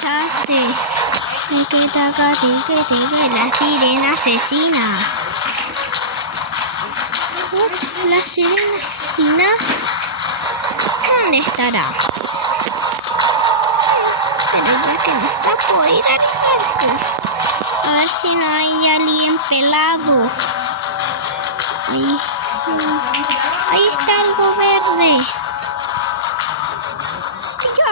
Saste. Que taca, que la sirena asesina. La sirena asesina. ¿Dónde estará? Pero ya que no está, puedo ir al barco. A ver si no hay alguien pelado. Ahí está algo verde. ¡Ya!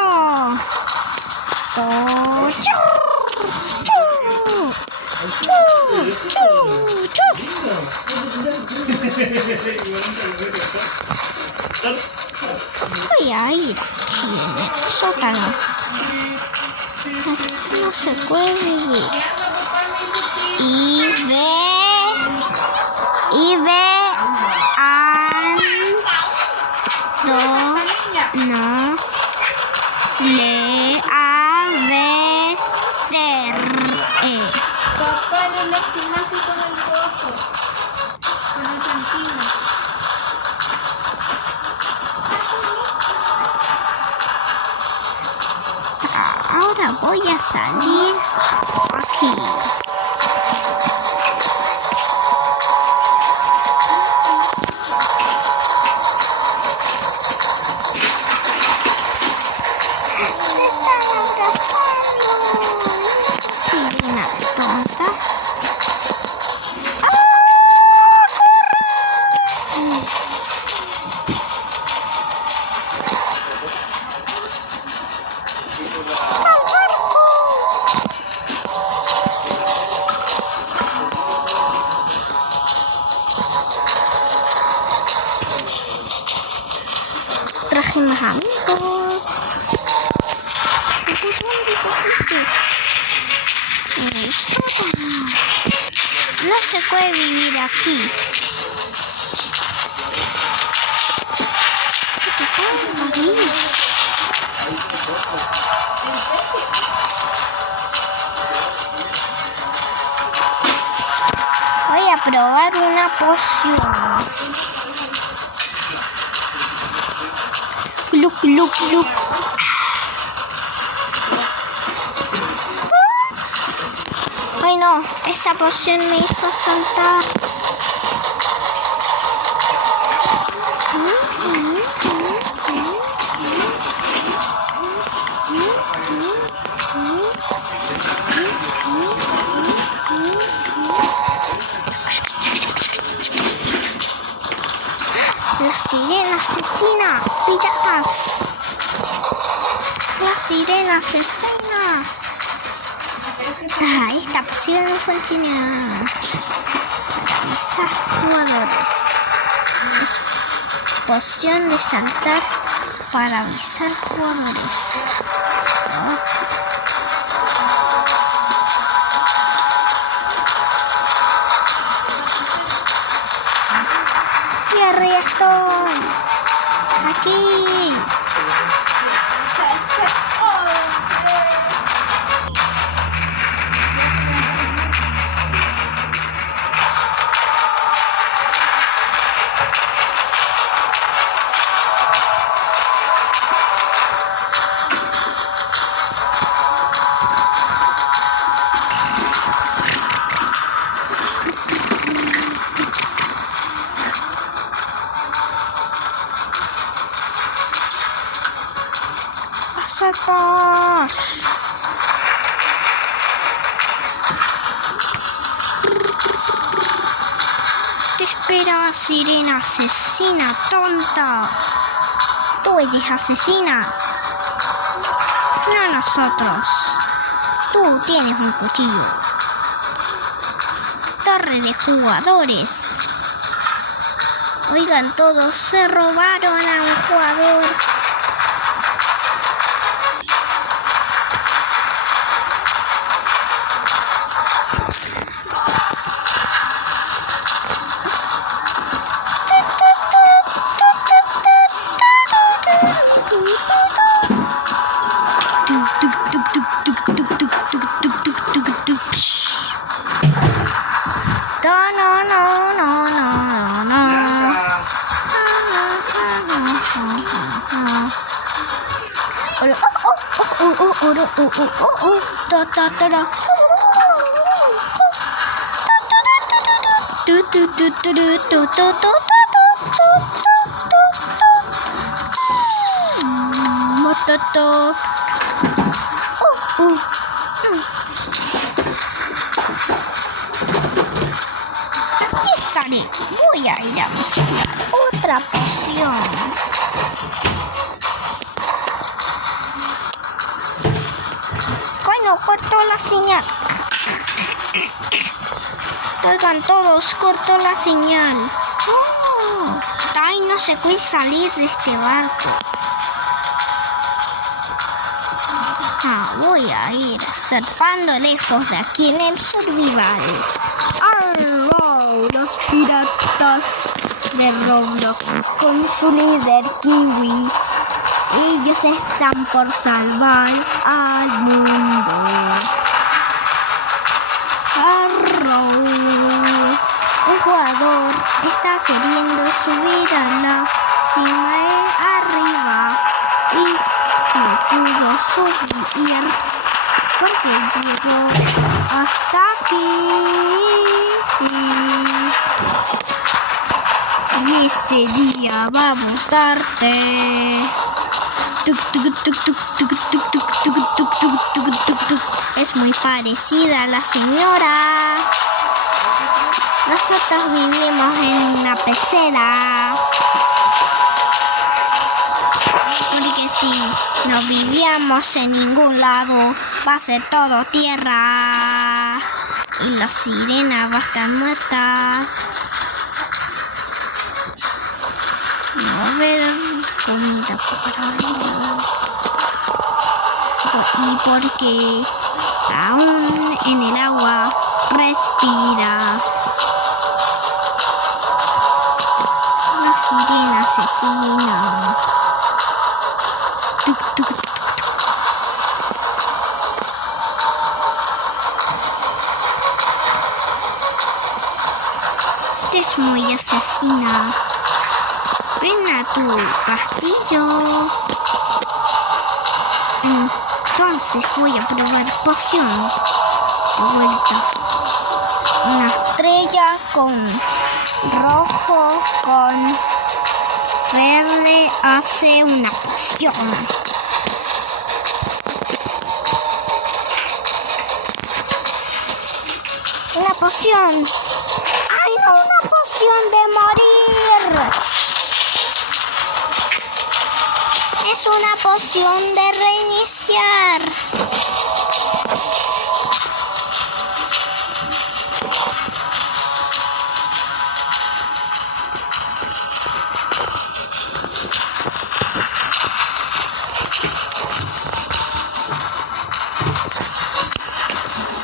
Voy a ir aquí en el sótano. Aquí no se puede vivir. Y ve no le Papá, le lastimaste con el coso. Con el santino. Ahora voy a salir aquí. Se están abrazando. Sirena tonta. Traje más amigos. ¿Dónde te fuiste? En el sótano. No se puede vivir aquí. ¿Qué te puedes morir? Voy a probar una poción. Gluc, gluc, gluc. Ay no, esa poción me hizo saltar. La sirena asesina, piratas. La sirena asesina. Esta poción no funciona. Para avisar jugadores. Es poción de saltar para avisar jugadores. Aquí arriba estoy. Aquí. ¡Sacos! Te espera, sirena asesina, tonta. Tú eres asesina. No nosotros. Tú tienes un cuchillo. Torre de jugadores. Oigan, todos se robaron a un jugador. Aquí estaré. Voy a ir a buscar otra poción. Bueno, cortó la señal. Oigan todos, cortó la señal. Ay, no se puede salir de este barco. Voy a ir surfando lejos de aquí en el survival. ¡Arrow! Los piratas de Roblox con su líder Kiwi. Ellos están por salvar al mundo. ¡Arrow! Un jugador está queriendo subir a la cima arriba y no pudo subir porque llegó hasta aquí. Y este día vamos a darte. Es muy parecida a la señora. Nosotros vivimos en una pecera. Porque si no vivíamos en ningún lado, va a ser todo tierra. Y la sirena va a estar muerta. No va a haber comida para ella. Y porque aún en el agua respira. La sirena asesina. Es muy asesina. Ven a tu castillo. Entonces voy a probar poción. De vuelta. Una estrella con rojo, con verde hace una poción. Una poción. ¡Ay, no! Una poción de morir. Es una poción de reiniciar.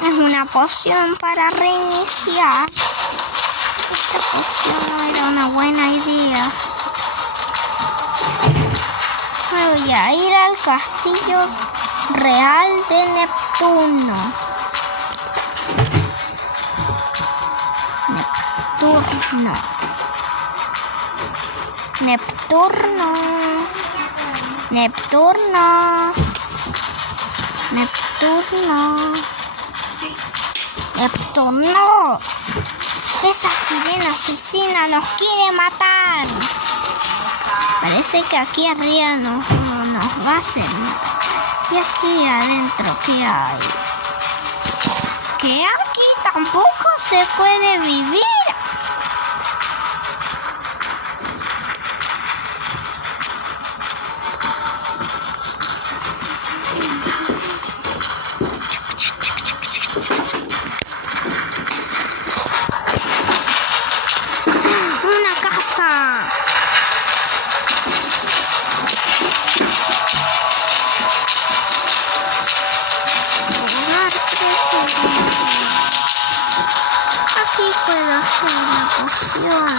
Es una poción para reiniciar. Esta poción no era una buena idea. Voy a ir al castillo real de Neptuno. Neptuno. Esa sirena asesina nos quiere matar. Parece que aquí arriba no nos va a hacer nada. Y aquí adentro, ¿qué hay? Que aquí tampoco se puede vivir. Una casa. Aquí puedo hacer una poción.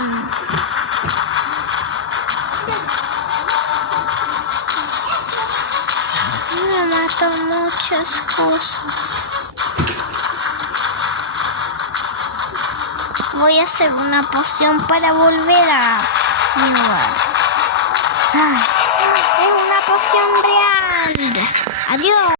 Me matan muchas cosas. Voy a hacer una poción para volver a mi hogar. Es una poción real. Y ya. Adiós.